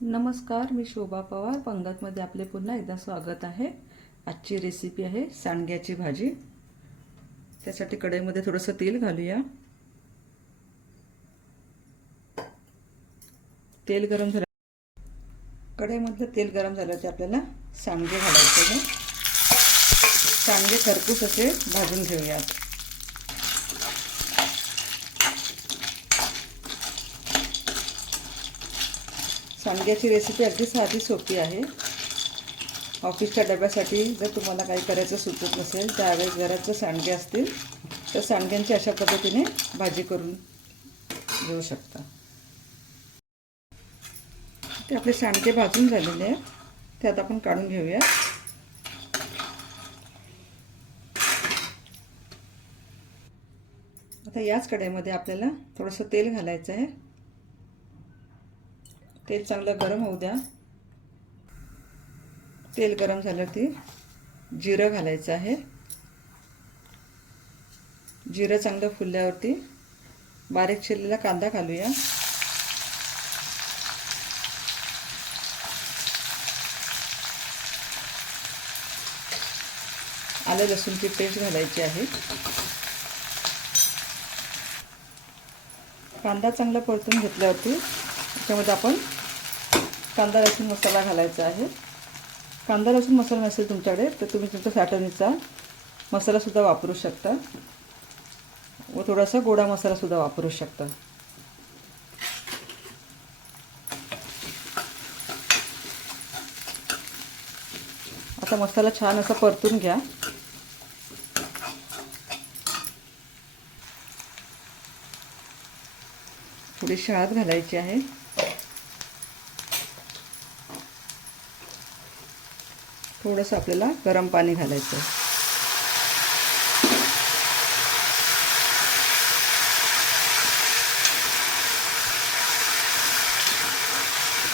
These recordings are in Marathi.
नमस्कार मी शोभा पवार. पंगतमध्ये आपले पुन्हा एकदा स्वागत आहे. आजची रेसिपी आहे सांडग्याची भाजी. त्यासाठी कढईमध्ये थोडंसं तेल घालूया. तेल गरम झालं. कढईमधलं तेल गरम झालं की आपल्याला सांडगे घालायचे सांडगे खरपूस असे भाजून घेऊयात. सांडग्याची रेसिपी अगदी साधी सोपी आहे. ऑफिसच्या डब्यासाठी जर तुम्हाला काही करायचं सुचत नसेल त्यावेळेस घरात जर सांडगे असतील तर सांडग्यांची अशा पद्धतीने भाजी करून घेऊ शकता. ते आपले सांडगे भाजून झालेले आहेत. ते आता आपण काढून घेऊया. आता याच कढईमध्ये आपल्याला थोडंसं तेल घालायचं आहे. तेल चांगलं गरम होऊ द्या. तेल गरम झाल्यावरती जिरं घालायचं आहे. जिरं चांगलं फुलल्यावरती बारीक चिरलेला कांदा घालूया. आलं लसूणची पेस्ट घालायची आहे. कांदा चांगला परतून घेतल्यावरती त्याच्यामध्ये आपण कांदा लसूण मसाला घालायचा आहे. कांदा लसूण मसाला नसेल तुमच्याकडे तर तुम्ही तुमचा साठवणीचा मसालासुद्धा वापरू शकता. व थोडासा गोडा मसालासुद्धा वापरू शकता. आता मसाला छान असा परतून घ्या. थोडीशी हळद घालायची आहे. थोडंसं आपल्याला गरम पाणी घालायचं आहे.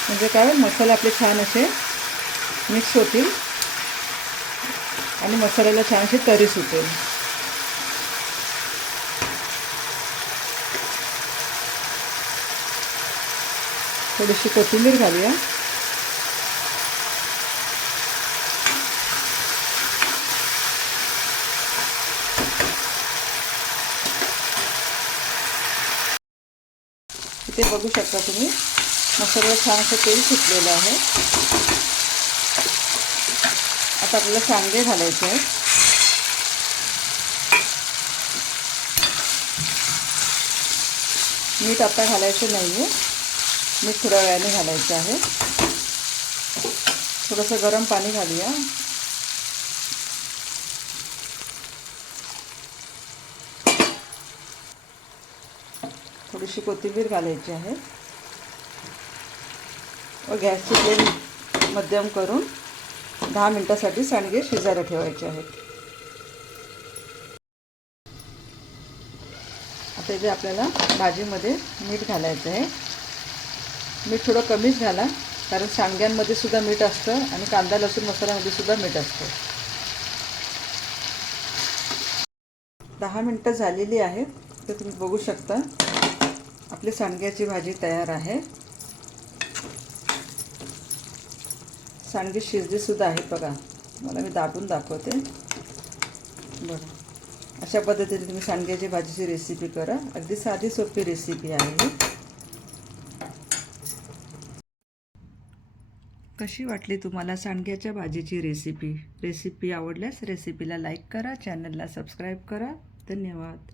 म्हणजे काय मसाले आपले छान असे मिक्स होतील आणि मसाल्याला छान अशी तरी सुटेल. थोडीशी कोथिंबीर घालूया. इथे बघू शकता तुम्ही. मसाल्याला छान असं तेल सुटलेलं आहे. आता आपल्याला सांगे घालायचे आहेत. मीठ आता घालायचं नाही आहे मीठ थोड्या वेळाने घालायचं आहे. थोडंसं गरम पाणी घालूया. थोडीशी कोथिंबीर घालायची आहे. व गॅसची फ्लेम मध्यम करून दहा मिनटासाठी सांडगे शिजायला ठेवायचे आहेत आता इथे आपल्याला भाजीमध्ये मीठ घालायचं आहे. मीठ थोडं कमीच घाला कारण सांडग्यांमध्ये सुद्धा मीठ असतं आणि कांदा लसूण मसाल्यामध्ये सुद्धा मीठ असतं. दहा मिनटं झालेली आहेत तर तुम्ही बघू शकता. आपली सांडग्याची भाजी तयार आहे. सांडगे शिजलीसुद्धा आहे बघा. मला मी दाबून दाखवते. बघा. अशा पद्धतीने तुम्ही सांडग्याची भाजीची रेसिपी करा. अगदी साधी सोपी रेसिपी आहे. ही कशी वाटली तुम्हाला सांडग्याच्या भाजीची रेसिपी रेसिपी आवडल्यास रेसिपीला लाईक करा चॅनलला सबस्क्राईब करा. धन्यवाद.